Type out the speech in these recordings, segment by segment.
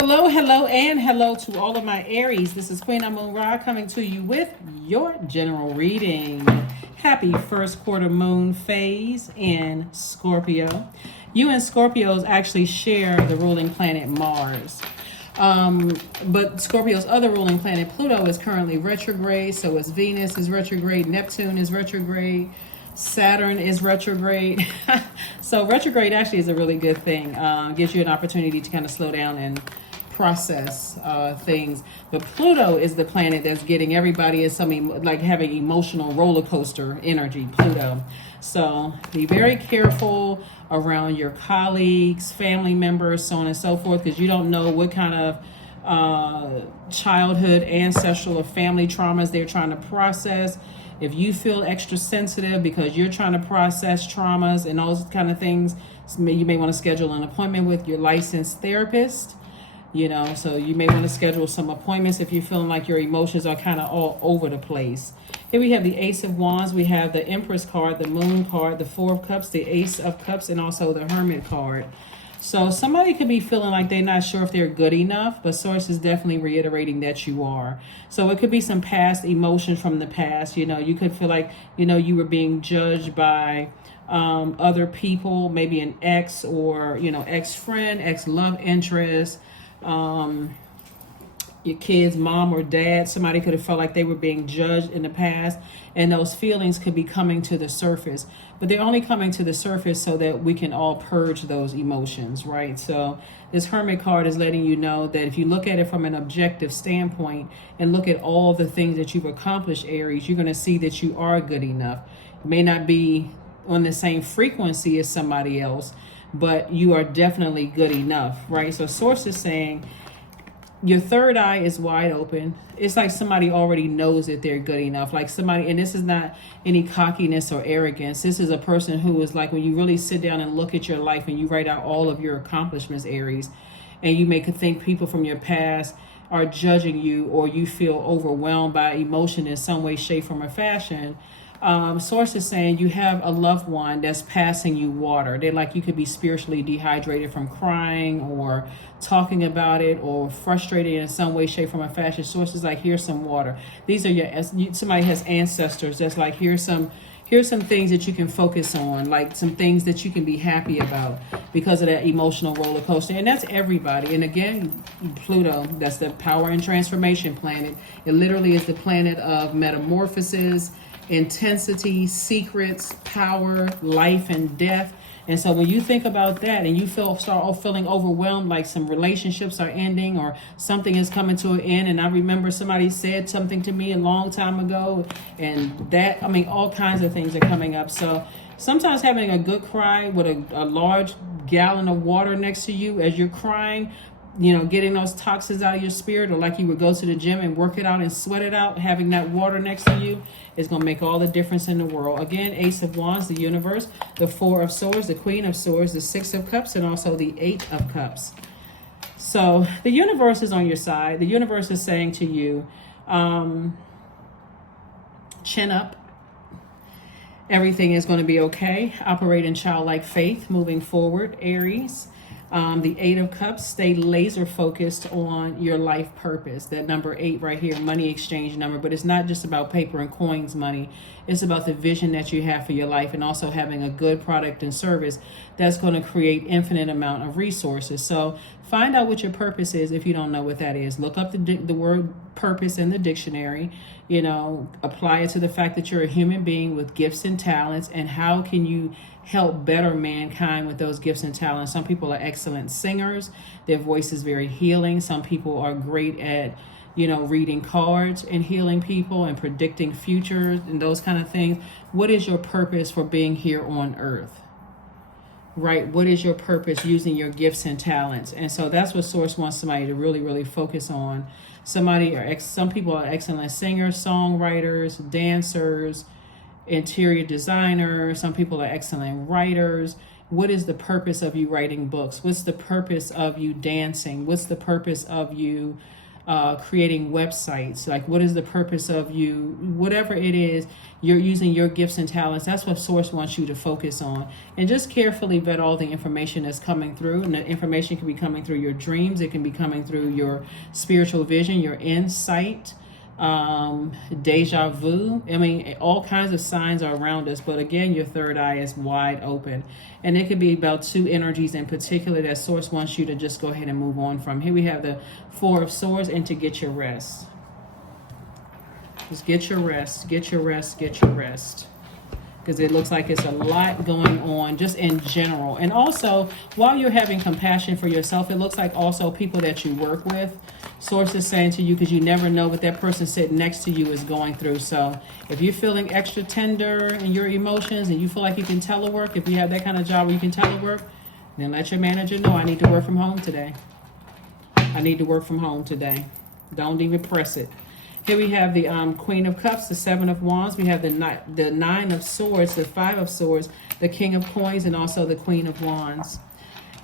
Hello, hello, and hello to all of my Aries. This is Queen Amun Ra coming to you with your general reading. Happy first quarter moon phase in Scorpio. You and Scorpios actually share the ruling planet Mars. But Scorpio's other ruling planet Pluto is currently retrograde. So is Venus is retrograde, Neptune is retrograde, Saturn is retrograde. So retrograde actually is a really good thing. Gives you an opportunity to kind of slow down and process things. But Pluto is the planet that's getting everybody in some like having emotional roller coaster energy. Pluto. So be very careful around your colleagues, family members, so on and so forth, because you don't know what kind of childhood, ancestral, or family traumas they're trying to process. If you feel extra sensitive because you're trying to process traumas and those kind of things, you may want to schedule an appointment with your licensed therapist. So you may want to schedule some appointments if you're feeling like your emotions are kind of all over the place. Here we have the Ace of Wands, we have the Empress card, the Moon card, the Four of Cups, the Ace of Cups, and also the Hermit card. So somebody could be feeling like they're not sure if they're good enough, but Source is definitely reiterating that you are. So it could be some past emotions from the past. You could feel like, you were being judged by other people, maybe an ex or, ex-friend, ex-love interest, your kid's mom or dad. Somebody could have felt like they were being judged in the past, and those feelings could be coming to the surface, but they're only coming to the surface so that we can all purge those emotions, right? So this Hermit card is letting you know that if you look at it from an objective standpoint and look at all the things that you've accomplished, Aries, you're going to see that you are good enough. It may not be on the same frequency as somebody else, but you are definitely good enough, right? So Source is saying your third eye is wide open. It's like somebody already knows that they're good enough. Like somebody, and this is not any cockiness or arrogance. This is a person who is like, when you really sit down and look at your life and you write out all of your accomplishments, Aries, and you make think people from your past are judging you, or you feel overwhelmed by emotion in some way, shape, form, or fashion. Source is saying you have a loved one that's passing you water. They're like, you could be spiritually dehydrated from crying or talking about it, or frustrated in some way, shape, form, or fashion. Source is like, here's some water. These are somebody has ancestors that's like, here's some things that you can focus on, like some things that you can be happy about because of that emotional roller coaster. And that's everybody. And again, Pluto, that's the power and transformation planet. It literally is the planet of metamorphosis, intensity, secrets, power, life, and death. And so when you think about that and you start feeling overwhelmed, like some relationships are ending or something is coming to an end. And I remember somebody said something to me a long time ago, and all kinds of things are coming up. So sometimes having a good cry with a large gallon of water next to you as you're crying, getting those toxins out of your spirit, or like you would go to the gym and work it out and sweat it out, having that water next to you is going to make all the difference in the world. Again, Ace of Wands, the universe, the Four of Swords, the Queen of Swords, the Six of Cups, and also the Eight of Cups. So the universe is on your side. The universe is saying to you, chin up. Everything is going to be okay. Operate in childlike faith moving forward, Aries. The Eight of Cups, stay laser focused on your life purpose. That number 8 right here, money exchange number. But it's not just about paper and coins money. It's about the vision that you have for your life, and also having a good product and service that's going to create infinite amount of resources. So find out what your purpose is if you don't know what that is. Look up the word purpose in the dictionary. Apply it to the fact that you're a human being with gifts and talents, and how can you help better mankind with those gifts and talents. Some people are excellent singers. Their voice is very healing. Some people are great at, reading cards and healing people and predicting futures and those kind of things. What is your purpose for being here on earth? Right? What is your purpose using your gifts and talents? And so that's what Source wants somebody to really, really focus on. Some people are excellent singers, songwriters, dancers, interior designer. Some people are excellent writers. What is the purpose of you writing books? What's the purpose of you dancing? What's the purpose of you creating websites. Like, what is the purpose of you? Whatever it is, you're using your gifts and talents. That's what Source wants you to focus on. And just carefully vet all the information that's coming through. And the information can be coming through your dreams. It can be coming through your spiritual vision, your insight, deja vu. I mean, all kinds of signs are around us, but again, your third eye is wide open, and it could be about two energies in particular that Source wants you to just go ahead and move on from. Here we have the Four of Swords, and to get your rest. Just get your rest, get your rest, get your rest. Because it looks like it's a lot going on just in general. And also, while you're having compassion for yourself, it looks like also people that you work with, Source is saying to you, because you never know what that person sitting next to you is going through. So if you're feeling extra tender in your emotions and you feel like you can telework, if you have that kind of job where you can telework, then let your manager know, I need to work from home today. I need to work from home today. Don't even press it. Here we have the Queen of Cups, the Seven of Wands. We have the Nine of Swords, the Five of Swords, the King of Coins, and also the Queen of Wands.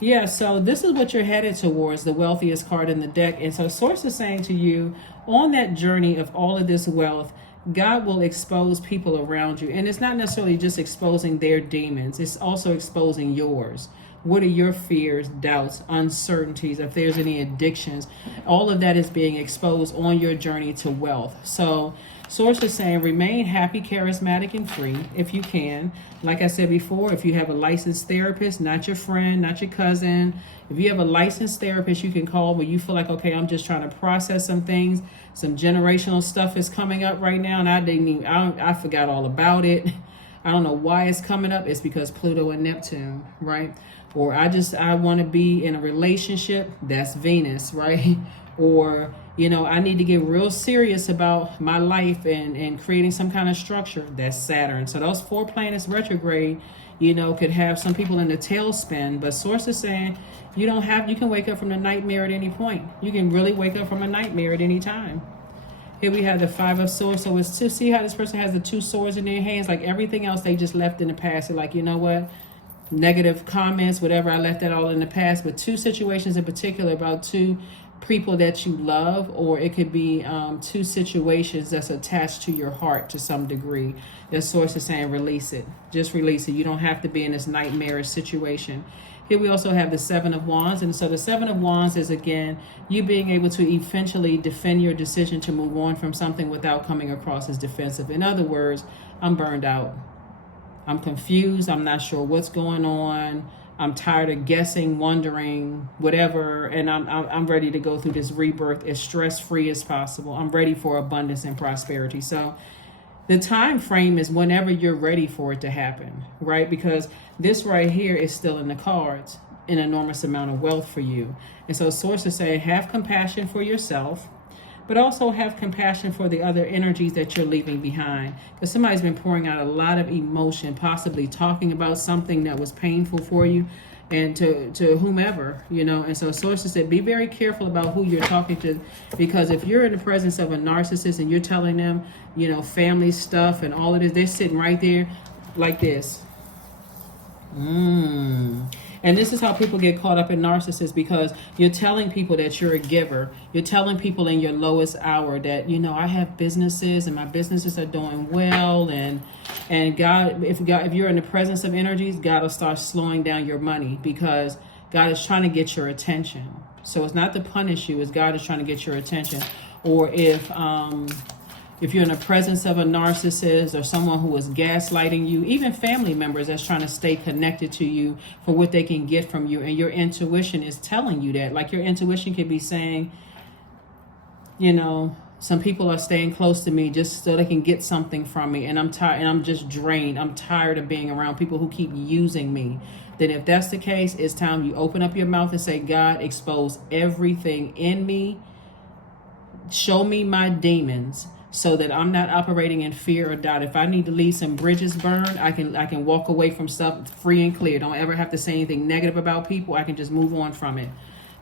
Yeah, so this is what you're headed towards, the wealthiest card in the deck. And so Source is saying to you, on that journey of all of this wealth, God will expose people around you. And it's not necessarily just exposing their demons. It's also exposing yours. What are your fears, doubts, uncertainties, if there's any addictions? All of that is being exposed on your journey to wealth. So Source is saying remain happy, charismatic, and free if you can. Like I said before, if you have a licensed therapist, not your friend, not your cousin, if you have a licensed therapist you can call where you feel like, okay, I'm just trying to process some things, some generational stuff is coming up right now, and I forgot all about it. I don't know why it's coming up. It's because Pluto and Neptune, right? Or I want to be in a relationship, that's Venus, right? Or, I need to get real serious about my life and creating some kind of structure, that's Saturn. So those 4 planets retrograde, could have some people in the tailspin. But Source is saying you can wake up from the nightmare at any point. You can really wake up from a nightmare at any time. Here we have the Five of Swords. So it's to see how this person has the 2 swords in their hands, like everything else they just left in the past. They're like, you know what? Negative comments, whatever, I left that all in the past. But 2 situations in particular about 2 people that you love, or it could be 2 situations that's attached to your heart to some degree. The Source is saying release it. Just release it. You don't have to be in this nightmarish situation. Here we also have the Seven of Wands. And so the Seven of Wands is, again, you being able to eventually defend your decision to move on from something without coming across as defensive. In other words, I'm burned out. I'm confused. I'm not sure what's going on. I'm tired of guessing, wondering, whatever. And I'm ready to go through this rebirth as stress-free as possible. I'm ready for abundance and prosperity. So the time frame is whenever you're ready for it to happen, right? Because this right here is still in the cards, an enormous amount of wealth for you. And so sources say, have compassion for yourself, but also have compassion for the other energies that you're leaving behind. Because somebody's been pouring out a lot of emotion, possibly talking about something that was painful for you and to whomever, And so sources said, be very careful about who you're talking to, because if you're in the presence of a narcissist and you're telling them, family stuff and all of this, they're sitting right there like this. And this is how people get caught up in narcissists, because you're telling people that you're a giver. You're telling people in your lowest hour that, I have businesses and my businesses are doing well. And God, if you're in the presence of energies, God will start slowing down your money, because God is trying to get your attention. So it's not to punish you, it's God is trying to get your attention. Or if you're in the presence of a narcissist or someone who is gaslighting you, even family members that's trying to stay connected to you for what they can get from you, and your intuition is telling you that. Like your intuition could be saying, some people are staying close to me just so they can get something from me, and I'm tired and I'm just drained. I'm tired of being around people who keep using me. Then if that's the case, it's time you open up your mouth and say, God, expose everything in me. Show me my demons, so that I'm not operating in fear or doubt. If I need to leave some bridges burned, I can walk away from stuff free and clear. Don't ever have to say anything negative about people. I can just move on from it.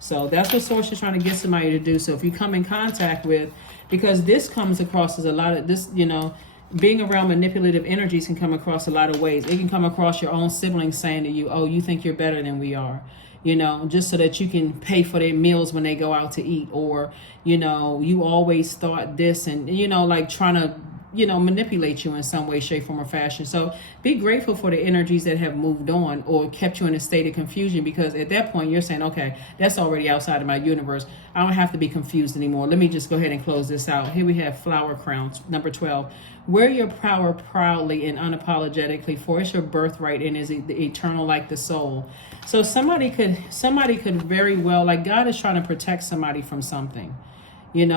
So that's what source is trying to get somebody to do. So if you come in contact with, because this comes across as a lot of this, being around manipulative energies can come across a lot of ways. It can come across your own siblings saying to you, oh, you think you're better than we are. just so that you can pay for their meals when they go out to eat, or, you always thought this, and, like trying to, manipulate you in some way, shape, form, or fashion. So be grateful for the energies that have moved on or kept you in a state of confusion, because at that point you're saying, okay, that's already outside of my universe. I don't have to be confused anymore. Let me just go ahead and close this out. Here we have flower crowns, number 12. Wear your power proudly and unapologetically, for it's your birthright and is eternal like the soul. So somebody could very well, like, God is trying to protect somebody from something,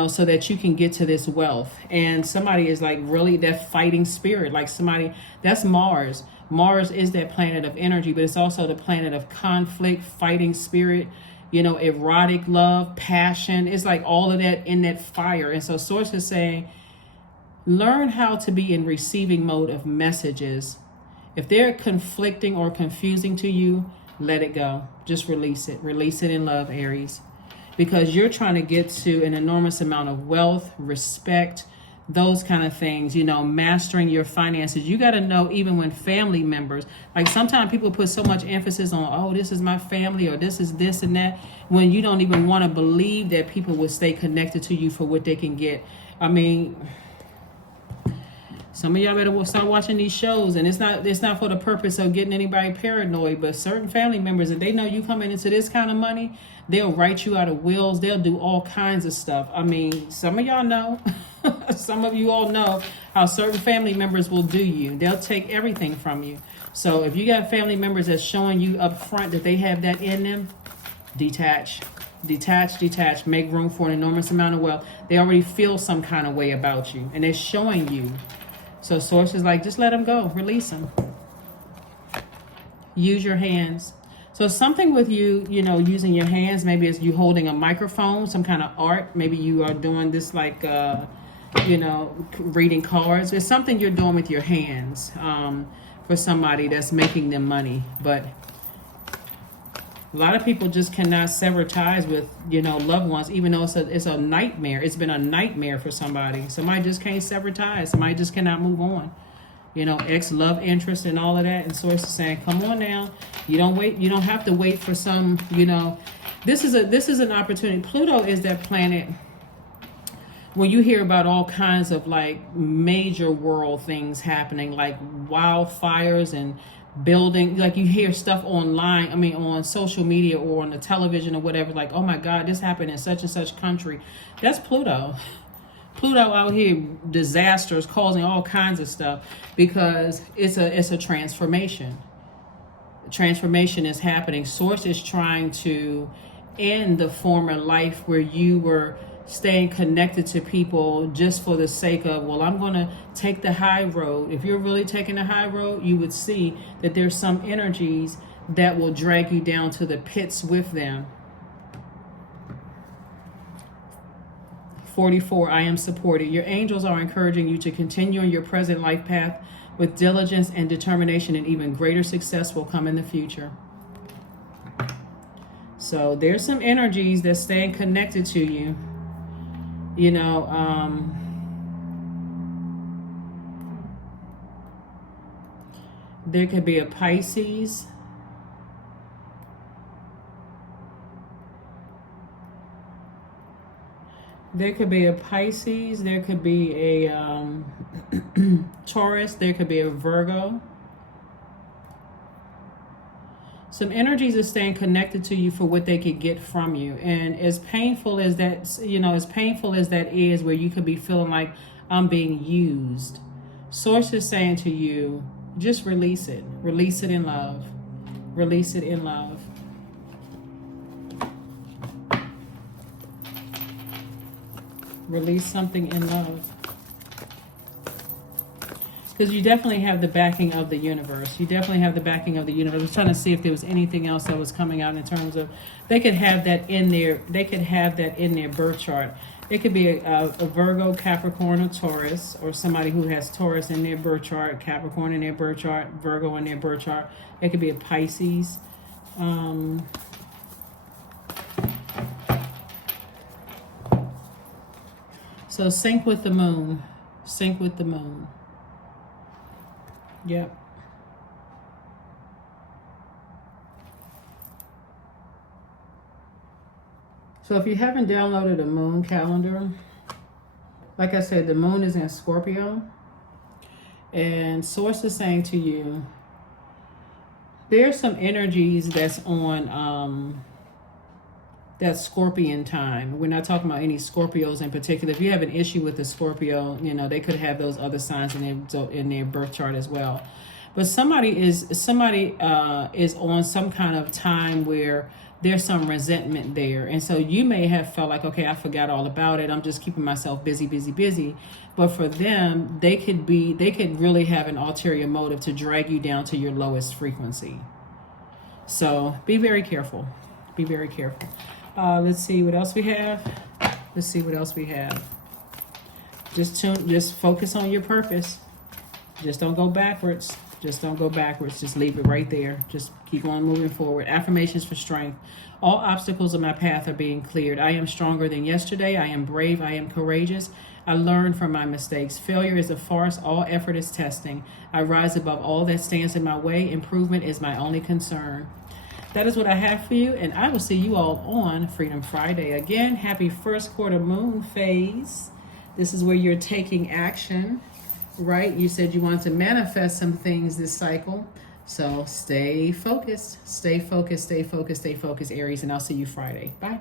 so that you can get to this wealth. And somebody is like really that fighting spirit, like somebody, that's Mars. Mars is that planet of energy, but it's also the planet of conflict, fighting spirit, erotic love, passion. It's like all of that in that fire. And so Source is saying, learn how to be in receiving mode of messages. If they're conflicting or confusing to you, let it go. Just release it. Release it in love, Aries. Because you're trying to get to an enormous amount of wealth, respect, those kind of things, mastering your finances. You got to know, even when family members, like sometimes people put so much emphasis on, oh, this is my family, or this is this and that, when you don't even want to believe that people will stay connected to you for what they can get. I mean, some of y'all better start watching these shows, and it's not for the purpose of getting anybody paranoid, but certain family members, if they know you coming into this kind of money, they'll write you out of wills. They'll do all kinds of stuff. I mean, some of y'all know, some of you all know how certain family members will do you. They'll take everything from you. So if you got family members that's showing you up front that they have that in them, detach. Detach. Make room for an enormous amount of wealth. They already feel some kind of way about you, and they're showing you. So Source is like, just let them go. Release them. Use your hands. So something with you, using your hands, maybe it's you holding a microphone, some kind of art. Maybe you are doing this like, reading cards. It's something you're doing with your hands for somebody that's making them money. But a lot of people just cannot sever ties with, loved ones, even though it's a nightmare. It's been a nightmare for somebody. Somebody just can't sever ties. Somebody just cannot move on. Ex-love interest and all of that. And Source is saying, come on now. You don't have to wait for some, this is an opportunity. Pluto is that planet. When you hear about all kinds of like major world things happening, like wildfires and building, like you hear stuff online, on social media or on the television or whatever, like, oh my God, this happened in such and such country. That's Pluto. Pluto out here, disasters, causing all kinds of stuff, because it's a transformation. Transformation is happening. Source is trying to end the former life where you were staying connected to people just for the sake of, well, I'm going to take the high road. If you're really taking the high road, you would see that there's some energies that will drag you down to the pits with them. 44, I am supported. Your angels are encouraging you to continue on your present life path with diligence and determination, and even greater success will come in the future. So there's some energies that's staying connected to you. There could be a Pisces. There could be a Pisces. There could be a Taurus. There could be a Virgo. Some energies are staying connected to you for what they could get from you. And as painful as that, is, where you could be feeling like I'm being used, Source is saying to you, just release it. Release it in love. Release it in love. Release something in love. Because you definitely have the backing of the universe. You definitely have the backing of the universe. I was trying to see if there was anything else that was coming out in terms of, they could have that in their birth chart. It could be a Virgo, Capricorn, or Taurus, or somebody who has Taurus in their birth chart, Capricorn in their birth chart, Virgo in their birth chart. It could be a Pisces. So sync with the moon. Sync with the moon. Yep. So if you haven't downloaded a moon calendar, like I said, the moon is in Scorpio. And Source is saying to you, there's some energies that's on that Scorpion time. We're not talking about any Scorpios in particular. If you have an issue with the Scorpio, you know, they could have those other signs in their birth chart as well. But somebody is on some kind of time where there's some resentment there. And so you may have felt like, okay, I forgot all about it. I'm just keeping myself busy, busy, busy. But for them, they could really have an ulterior motive to drag you down to your lowest frequency. So be very careful. Be very careful. Let's see what else we have. Let's see what else we have. Just focus on your purpose. Just don't go backwards. Just don't go backwards. Just leave it right there. Just keep on moving forward. Affirmations for strength. All obstacles on my path are being cleared. I am stronger than yesterday. I am brave. I am courageous. I learn from my mistakes. Failure is a farce. All effort is testing. I rise above all that stands in my way. Improvement is my only concern. That is what I have for you, and I will see you all on Freedom Friday. Again, happy first quarter moon phase. This is where you're taking action, right? You said you wanted to manifest some things this cycle. So stay focused, stay focused, stay focused, stay focused, Aries, and I'll see you Friday. Bye.